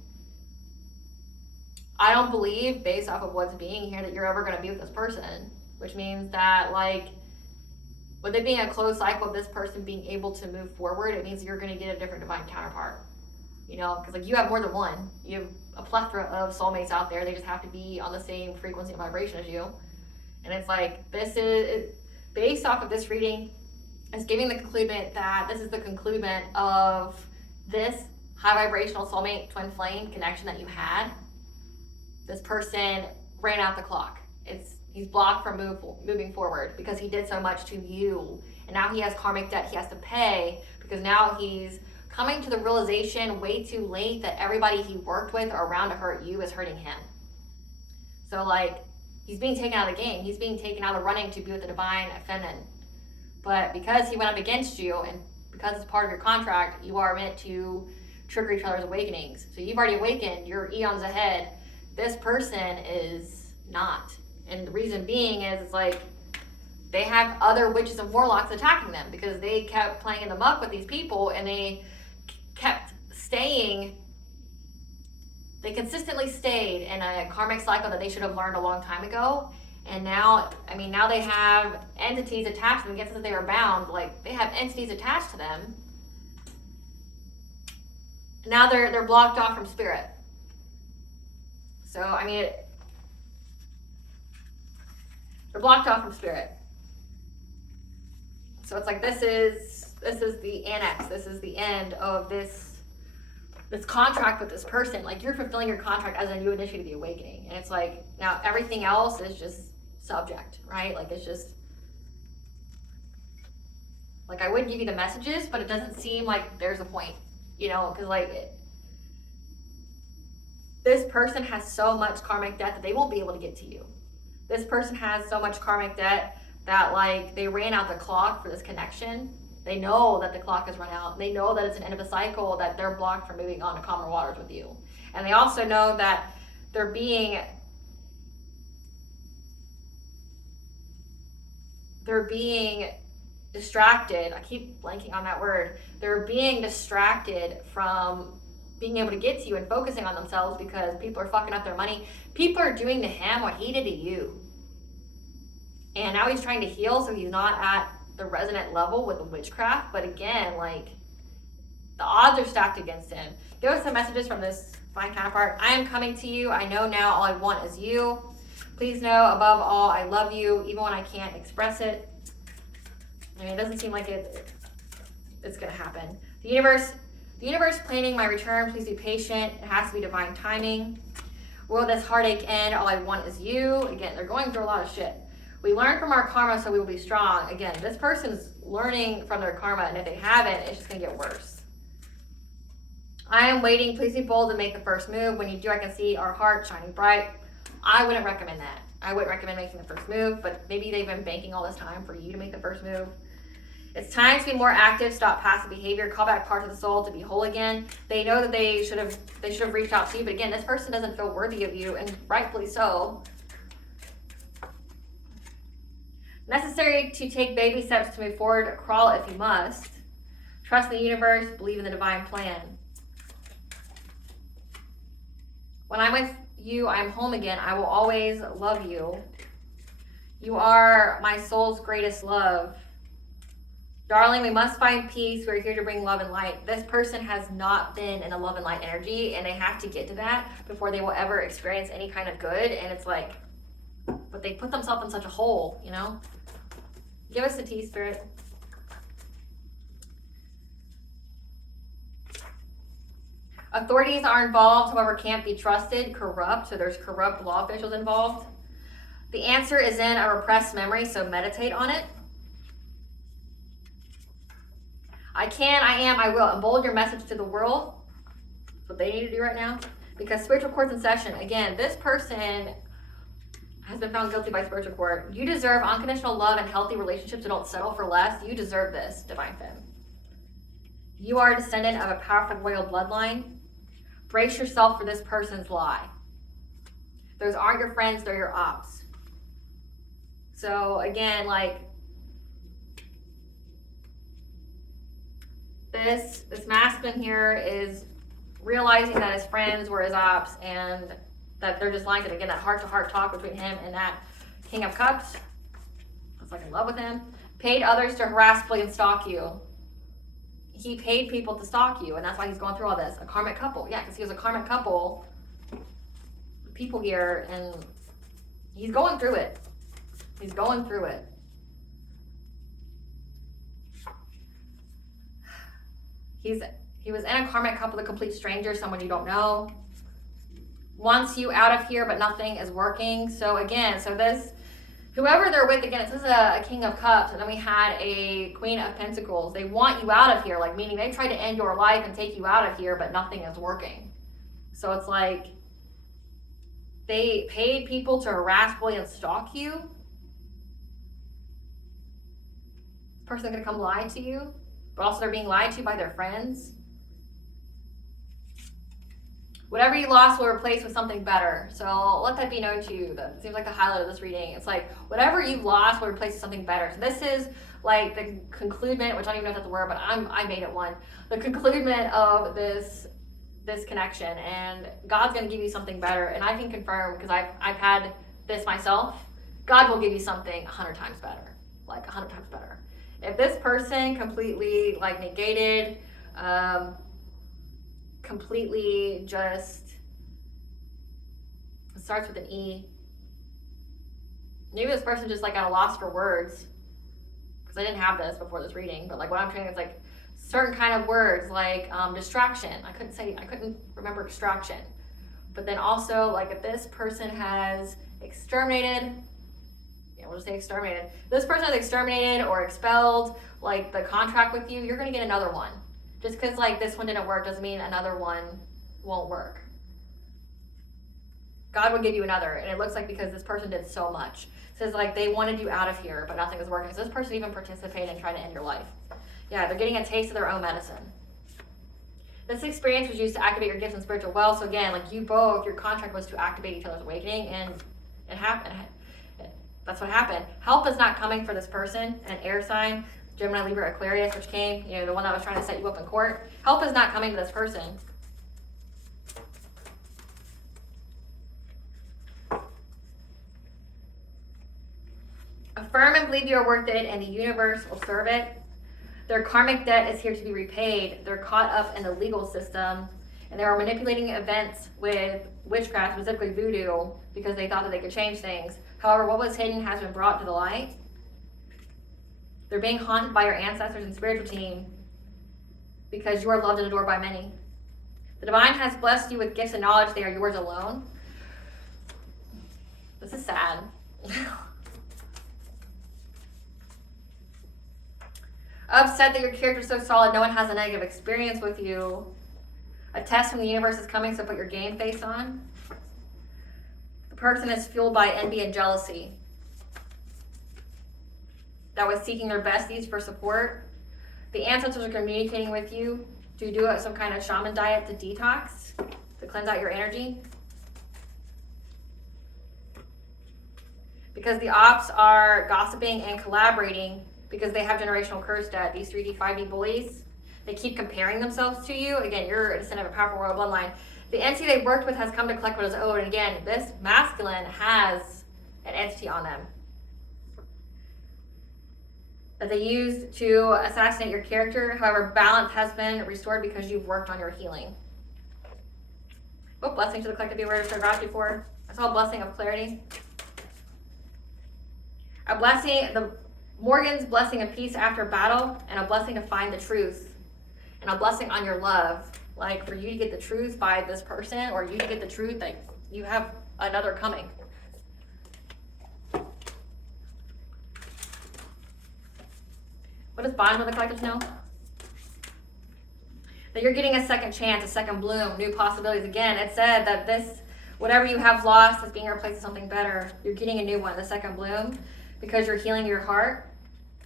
I don't believe, based off of what's being here, that you're ever going to be with this person. Which means that like with it being a closed cycle of this person being able to move forward, it means you're going to get a different divine counterpart. You know, because like you have more than one. You have a plethora of soulmates out there. They just have to be on the same frequency and vibration as you. And it's like, this is, based off of this reading, is giving the conclusion that this is the conclusion of this high vibrational soulmate twin flame connection that you had. This person ran out the clock. He's blocked from moving forward because he did so much to you. And now he has karmic debt he has to pay, because now he's coming to the realization way too late that everybody he worked with or around to hurt you is hurting him. So like, he's being taken out of the game. He's being taken out of the running to be with the divine feminine. But because he went up against you, and because it's part of your contract, you are meant to trigger each other's awakenings. So you've already awakened, you're eons ahead. This person is not. And the reason being is, it's like, they have other witches and warlocks attacking them because they kept playing in the muck with these people, and they kept staying. They consistently stayed in a karmic cycle that they should have learned a long time ago. And now, I mean, now they have entities attached to them. Against that they are bound. Like, they have entities attached to them. Now they're blocked off from spirit. So, I mean, they're blocked off from spirit. So it's like, this is the annex. This is the end of this contract with this person. Like, you're fulfilling your contract as a new initiative, the awakening. And it's like, now everything else is just subject, right? Like, it's just, like, I would give you the messages, but it doesn't seem like there's a point, you know, because like, this person has so much karmic debt that they won't be able to get to you. This person has so much karmic debt that like they ran out the clock for this connection, They know that the clock has run out. They know that it's an end of a cycle, that they're blocked from moving on to calmer waters with you. And they also know that they're being distracted. I keep blanking on that word. They're being distracted from being able to get to you and focusing on themselves because people are fucking up their money. People are doing to him what he did to you. And now he's trying to heal, so he's not at the resonant level with the witchcraft. But again, like, the odds are stacked against him. There were some messages from this fine counterpart. I am coming to you. I know now all I want is you. Please know, above all, I love you, even when I can't express it. I mean, it doesn't seem like it's going to happen. The universe planning my return. Please be patient. It has to be divine timing. Will this heartache end? All I want is you. Again, they're going through a lot of shit. We learn from our karma, so we will be strong. Again, this person's learning from their karma, and if they haven't, it's just going to get worse. I am waiting. Please be bold and make the first move. When you do, I can see our heart shining bright. I wouldn't recommend that. I wouldn't recommend making the first move, but maybe they've been banking all this time for you to make the first move. It's time to be more active, stop passive behavior, call back parts of the soul to be whole again. They know that they should have reached out to you, but again, this person doesn't feel worthy of you, and rightfully so. Necessary to take baby steps to move forward, crawl if you must. Trust in the universe, believe in the divine plan. When I'm with you, I am home again. I will always love you. You are my soul's greatest love. Darling, we must find peace. We're here to bring love and light. This person has not been in a love and light energy, and they have to get to that before they will ever experience any kind of good. And it's like, but they put themselves in such a hole, you know? Give us the tea, Spirit. Authorities are involved, however, can't be trusted, corrupt. So there's corrupt law officials involved. The answer is in a repressed memory, so meditate on it. I can, I am, I will. Embold your message to the world. That's what they need to do right now. Because spiritual court's in session. Again, this person has been found guilty by spiritual court. You deserve unconditional love and healthy relationships, so don't settle for less. You deserve this, Divine Femme. You are a descendant of a powerful royal bloodline. Brace yourself for this person's lie. Those aren't your friends, they're your ops. So again, like, this masculine here is realizing that his friends were his ops and that they're just lying. And again, that heart-to-heart talk between him and that King of Cups. That's like in love with him. Paid others to harass, bully, and stalk you. He paid people to stalk you, and that's why he's going through all this. A karmic couple. Yeah, because he was a karmic couple. People here, and he's going through it. He's going through it. He was in a karmic couple with a complete stranger, someone you don't know. Wants you out of here, but nothing is working. So again, this, whoever they're with, again, it says a King of Cups, and then we had a Queen of Pentacles. They want you out of here, like meaning they tried to end your life and take you out of here, but nothing is working. So it's like they paid people to harass, bully, and stalk you. This person's gonna come lie to you. But also they're being lied to by their friends. Whatever you lost will replace with something better. So let that be known to you. That seems like the highlight of this reading. It's like, whatever you've lost will replace with something better. So this is like the conclusion, which I don't even know if that's the word, but I made it one. The conclusion of this connection. And God's going to give you something better. And I can confirm, because I've had this myself, God will give you something 100 times better. Like 100 times better. If this person completely like negated, completely just, it starts with an E. Maybe this person just like got a loss for words, because I didn't have this before this reading, but like what I'm trying is like certain kind of words like distraction. I couldn't remember distraction. But then also like if this person has exterminated, we'll just say exterminated. This person has exterminated or expelled like the contract with you, you're going to get another one. Just because like this one didn't work doesn't mean another one won't work. God will give you another. And it looks like because this person did so much. It says like they wanted you out of here, but nothing was working. So this person even participated in trying to end your life. Yeah, they're getting a taste of their own medicine. This experience was used to activate your gifts and spiritual wealth. So again, like you both, your contract was to activate each other's awakening, and it happened. That's what happened. Help is not coming for this person, an air sign, Gemini, Libra, Aquarius, which came, the one that was trying to set you up in court. Help is not coming to this person. Affirm and believe you are worth it, and the universe will serve it. Their karmic debt is here to be repaid. They're caught up in the legal system, and they were manipulating events with witchcraft, specifically voodoo, because they thought that they could change things. However, what was hidden has been brought to the light. They're being haunted by your ancestors and spiritual team because you are loved and adored by many. The divine has blessed you with gifts and knowledge. They are yours alone. This is sad. Upset that your character is so solid, no one has a negative experience with you. A test from the universe is coming, so put your game face on. The person is fueled by envy and jealousy. That was seeking their besties for support. The ancestors are communicating with you to do some kind of shaman diet to detox, to cleanse out your energy. Because the ops are gossiping and collaborating because they have generational curse debt. These 3D, 5D bullies, they keep comparing themselves to you. Again, you're a descendant of a powerful royal bloodline. The entity they worked with has come to collect what is owed. And again, this masculine has an entity on them that they used to assassinate your character. However, balance has been restored because you've worked on your healing. Oh, blessing to the collective be aware of gratitude for. I saw a blessing of clarity. A blessing, Morgan's blessing of peace after battle, and a blessing to find the truth, and a blessing on your love. Like for you to get the truth by this person, or you to get the truth that you have another coming. What does bottom of the collective know? That you're getting a second chance, a second bloom, new possibilities. Again, it said that this, whatever you have lost is being replaced with something better. You're getting a new one, the second bloom, because you're healing your heart.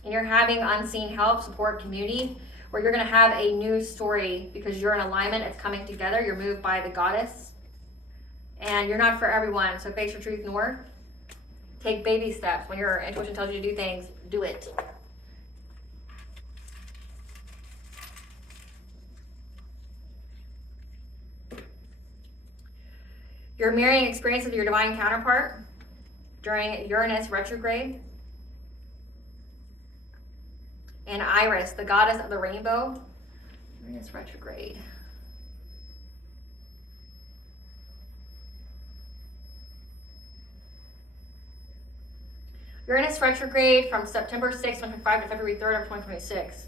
And you're having unseen help, support, community, where you're going to have a new story because you're in alignment. It's coming together. You're moved by the goddess. And you're not for everyone. So face your truth north. Take baby steps. When your intuition tells you to do things, do it. You're mirroring experiences with your divine counterpart during Uranus retrograde. And Iris, the goddess of the rainbow, Uranus retrograde. Uranus retrograde from September 6th, 2025 to February 3rd of 2026. So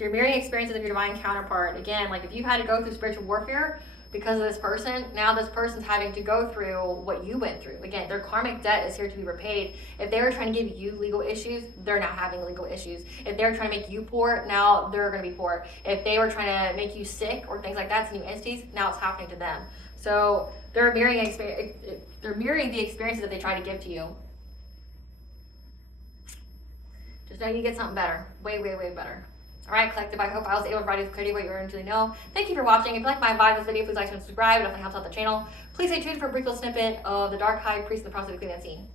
you're mirroring experiences of your divine counterpart. Again, like if you've had to go through spiritual warfare because of this person, now this person's having to go through what you went through. Again, their karmic debt is here to be repaid. If they were trying to give you legal issues, they're now having legal issues. If they're trying to make you poor, now they're going to be poor. If they were trying to make you sick or things like that to new entities, now it's happening to them. So they're mirroring the experiences that they try to give to you. Just know you get something better. Way, way, way better. All right, collective, I hope I was able to provide you with clarity what you already know. Thank you for watching. If you like my vibe in this video, please like and subscribe. It definitely helps out the channel. Please stay tuned for a brief little snippet of the Dark High Priest and the Process of Cleaning That Scene.